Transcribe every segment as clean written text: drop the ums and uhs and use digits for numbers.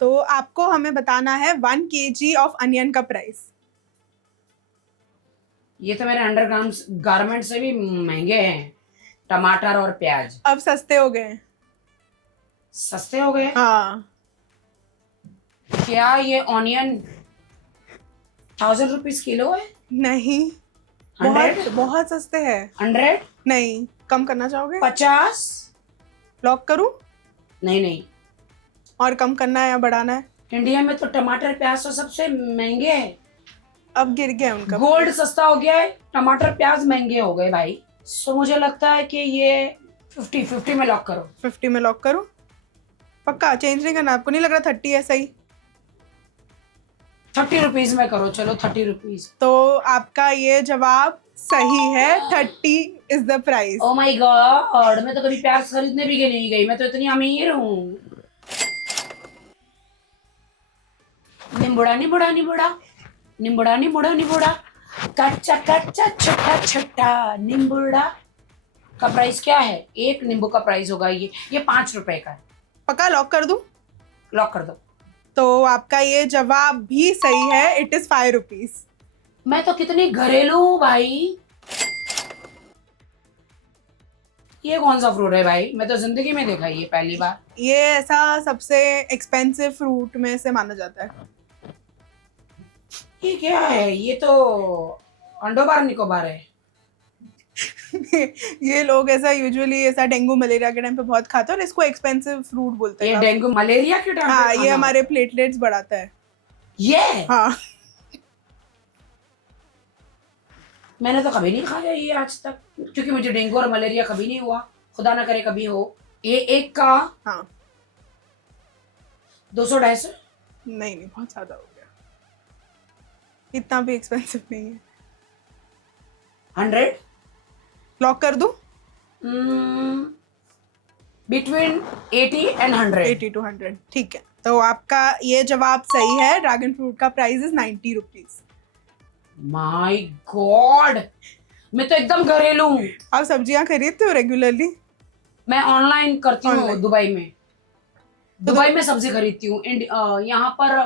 तो आपको हमें बताना है 1 kg ऑफ अनियन का प्राइस। ये तो मेरे अंडरगार्मेंट्स गारमेंट से भी महंगे हैं, टमाटर और प्याज। अब सस्ते हो गए हैं। सस्ते हो गए? हाँ। क्या ये ऑनियन 1000 रुपीज किलो है? नहीं, 100? बहुत सस्ते हैं। 100? नहीं, कम करना चाहोगे? 50? लॉक करूं? नहीं नहीं, और कम करना है या बढ़ाना है? इंडिया में तो टमाटर प्याज तो सबसे महंगे हैं। अब गिर गया उनका। गोल्ड सस्ता हो गया है, टमाटर प्याज महंगे हो गए भाई। सो मुझे लगता है कि ये 50 में लॉक करो। 50 में लॉक करूं? पक्का चेंज नहीं करना? आपको नहीं लग रहा 30 है सही? 30 रुपीज में करो, चलो 30 रुपीज। तो आपका ये जवाब सही है, 30 is the price. Oh my God, मैं तो कभी प्याज खरीदने भी नहीं गई, मैं तो इतनी अमीर हूँ। निम्बुड़ा निम्बुड़ा निम्बुड़ा निम्बुड़ा निम्बुड़ा निम्बुड़ा, कच्चा कच्चा छट्टा छट्टा निम्बुड़ा का प्राइस क्या है? एक नींबू का प्राइस होगा ये 5 रुपए का है। पक्का लॉक कर दूं? लॉक कर दो। तो आपका ये जवाब भी सही है, इट इज 5 रुपीज। मैं तो कितनी घरेलू हूँ भाई। ये कौन सा फ्रूट है भाई? मैं तो जिंदगी में देखा ये पहली बार। ये ऐसा सबसे एक्सपेंसिव फ्रूट में से माना जाता है। ये क्या है? ये तो अंडोबार निकोबार है। ये लोग ऐसा यूजुअली ऐसा डेंगू मलेरिया के टाइम पे बहुत खाते हैं और इसको एक्सपेंसिव फ्रूट बोलते हैं। ये डेंगू मलेरिया के टाइम पे हाँ, ये खाना हमारे प्लेटलेट्स बढ़ाता है। ये हाँ। मैंने तो कभी नहीं खाया ये आज तक, क्योंकि मुझे डेंगू और मलेरिया कभी नहीं हुआ, खुदा ना करे कभी हो। ये एक का हाँ। 200-250? नहीं नहीं, बहुत ज्यादा हो गया, इतना भी एक्सपेंसिव नहीं है। 100? लॉक कर दूं? Between 80 and 100। 80 to 100, ठीक है। तो आपका ये जवाब सही है, ड्रैगन फ्रूट का price is 90 rupees. My God, मैं तो एकदम घरेलू हूँ। आप सब्जियां खरीदते हो रेगुलरली? मैं ऑनलाइन करती हूँ Online? दुबई में। दुबई में सब्जी खरीदती हूँ। यहाँ पर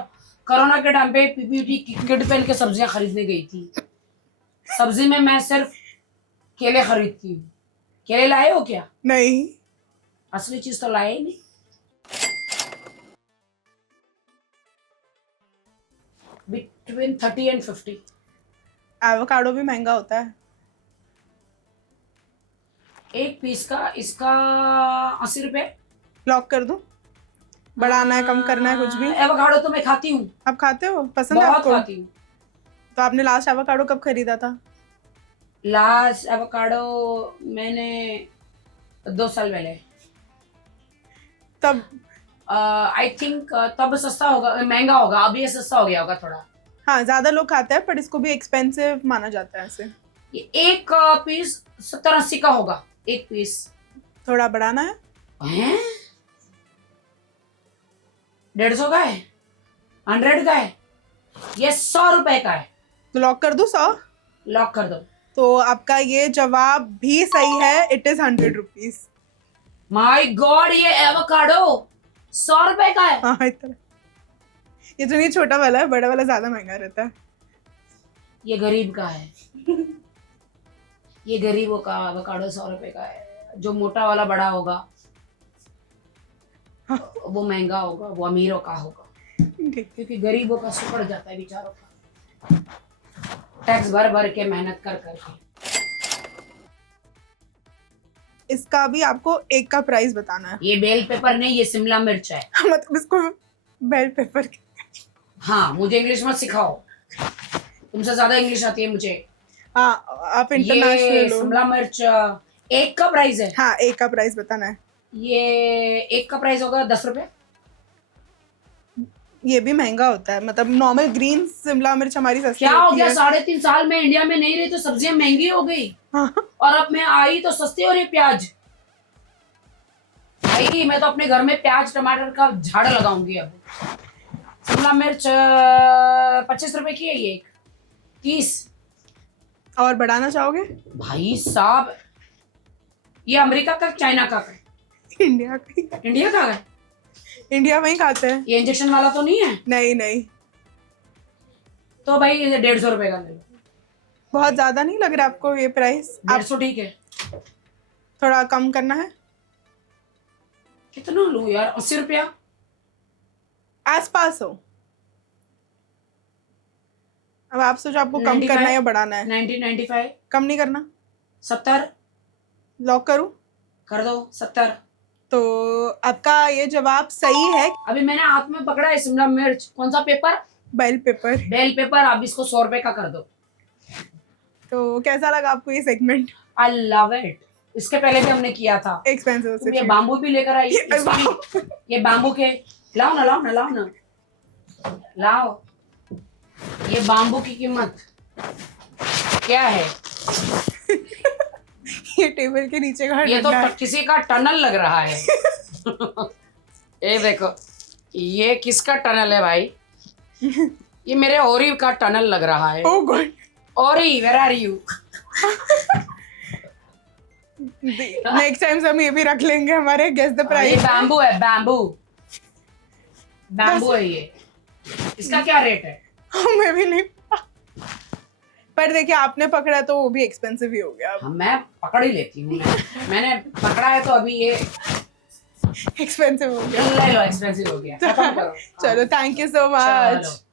कोरोना के टाइम पे पीपीटी किट पहन के सब्जियां खरीदने गई थी। सब्जी में मैं सिर्फ केले खरीदती हूँ। केले लाए हो क्या? नहीं। असली चीज तो लाए ही नहीं। Between 30 and 50। एवोकाडो भी महंगा होता है। एक पीस का इसका 80 रुपए। लॉक कर दूं? बढ़ाना है, कम करना है, कुछ भी? एवोकाडो तो मैं खाती हूँ, आप खाते हो? पसंद है बहुत आपको? खाती हूँ। तो आपने लास्ट एवोकाडो कब खरीदा था? लास्ट एवोकाडो मैंने 2 साल पहले। तब? आई थिंक तब सस्ता होगा, महंगा होगा। अभी ये सस्ता हो गया होगा थोड़ा। हाँ, ज्यादा लोग खाते हैं, पर इसको भी एक्सपेंसिव माना जाता है ऐसे। ये एक पीस 70-80 का होगा, एक पीस। थोड़ा बढ़ाना है? हैं? 150 का है, 100 का है, ये 100 रुपए का है। तो लॉक कर दूं 100? लॉक कर दो। तो आपका ये जवाब भी सही है, it is 100 rupees. My God, ये एवोकाडो 100 रुपए का है। हाँ, इतना। ये तो नहीं, छोटा वाला है, बड़ा वाला ज्यादा महंगा रहता है। ये गरीब का है। ये गरीबों का एवोकाडो 100 रुपए का है। जो मोटा वाला बड़ा होगा वो महंगा होगा, वो अमीरों का होगा, ठीक। क्योंकि गरीबों का सुपड़ जाता है बेचारों का, टैक्स भर भर के मेहनत कर करके। इसका भी आपको एक का प्राइस बताना है। ये बेल पेपर नहीं, ये शिमला मिर्च है। मतलब इसको बेल पेपर। हाँ, मुझे इंग्लिश मत सिखाओ, तुमसे ज्यादा इंग्लिश आती है मुझे। हाँ, आप ये इंटरनेशनल हो। शिमला मिर्च एक का प्राइस है। हाँ, एक का प्राइस बताना है। ये एक का प्राइस होगा 10 रुपए। ये भी महंगा होता है, मतलब नॉर्मल ग्रीन शिमला मिर्च हमारी सस्ती क्या हो होती गया? है। 3.5 साल में इंडिया में नहीं रही तो सब्जियां महंगी हो गई, हाँ। और अब मैं आई तो सस्ती हो रही प्याज। भाई मैं तो अपने घर में प्याज टमाटर का झाड़ लगाऊंगी अब। शिमला मिर्च 25 रुपए की है ये एक, 30। और बढ़ाना चाहोगे? भाई साहब, ये अमेरिका का चाइना का है? इंडिया का ही। इंडिया का है। इंडिया में ही खाते हैं। ये इंजेक्शन वाला तो नहीं है? नहीं नहीं, तो भाई ये 150 रुपए का ले लो। बहुत ज्यादा नहीं लग रहा आपको ये प्राइस? आप 150 ठीक है। थोड़ा कम करना है। कितना लूं यार, 80 रुपया? आस पास हो। अब आप सोचो आपको कम 95? करना है या बढ़ाना है। 90, 95, कम नहीं करना। 70 लॉक करूं? कर दो। 70। तो आपका ये जवाब सही है। अभी मैंने हाथ में पकड़ा है शिमला मिर्च। कौन सा pepper? Bell pepper. Bell pepper. अब इसको 100 रुपए का कर दो। तो कैसा लगा आपको ये सेगमेंट? I love it. इसके पहले भी हमने किया था। एक्सपेंसिव तुम ये बाम्बू भी लेकर आई। ये बाम्बू के लाओ ना, लाओ ना, लाओ ना, लाओ। ये बाम्बू की कीमत क्या है? ये टेबल के नीचे का ये तो डंडा है। किसी का टनल लग रहा है। ये देखो, ये किसका टनल है भाई? ये मेरे ओरी का टनल लग रहा है। Oh god. Orry, where are you? Next time हम ये भी रख लेंगे हमारे गेस द ये प्राइस। बैम्बू है, बैम्बू। बैम्बू है ये। इसका क्या रेट है? हमें भी नहीं पता। पर देखिए आपने पकड़ा तो वो भी एक्सपेंसिव ही हो गया। हाँ, मैं पकड़ ही लेती हूँ। मैंने पकड़ा है तो अभी ये एक्सपेंसिव हो गया। ले लो, एक्सपेंसिव हो गया। खत्म करो। चलो, थैंक यू सो मच। चलो।